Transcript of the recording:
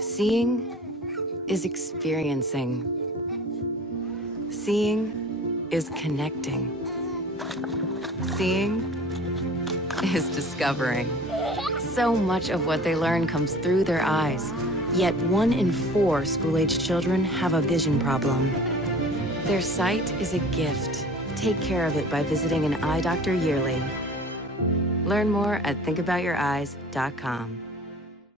Seeing is experiencing. Seeing is connecting. Seeing is discovering. So much of what they learn comes through their eyes. Yet 1 in 4 school-aged children have a vision problem. Their sight is a gift. Take care of it by visiting an eye doctor yearly. Learn more at thinkaboutyouryes.com.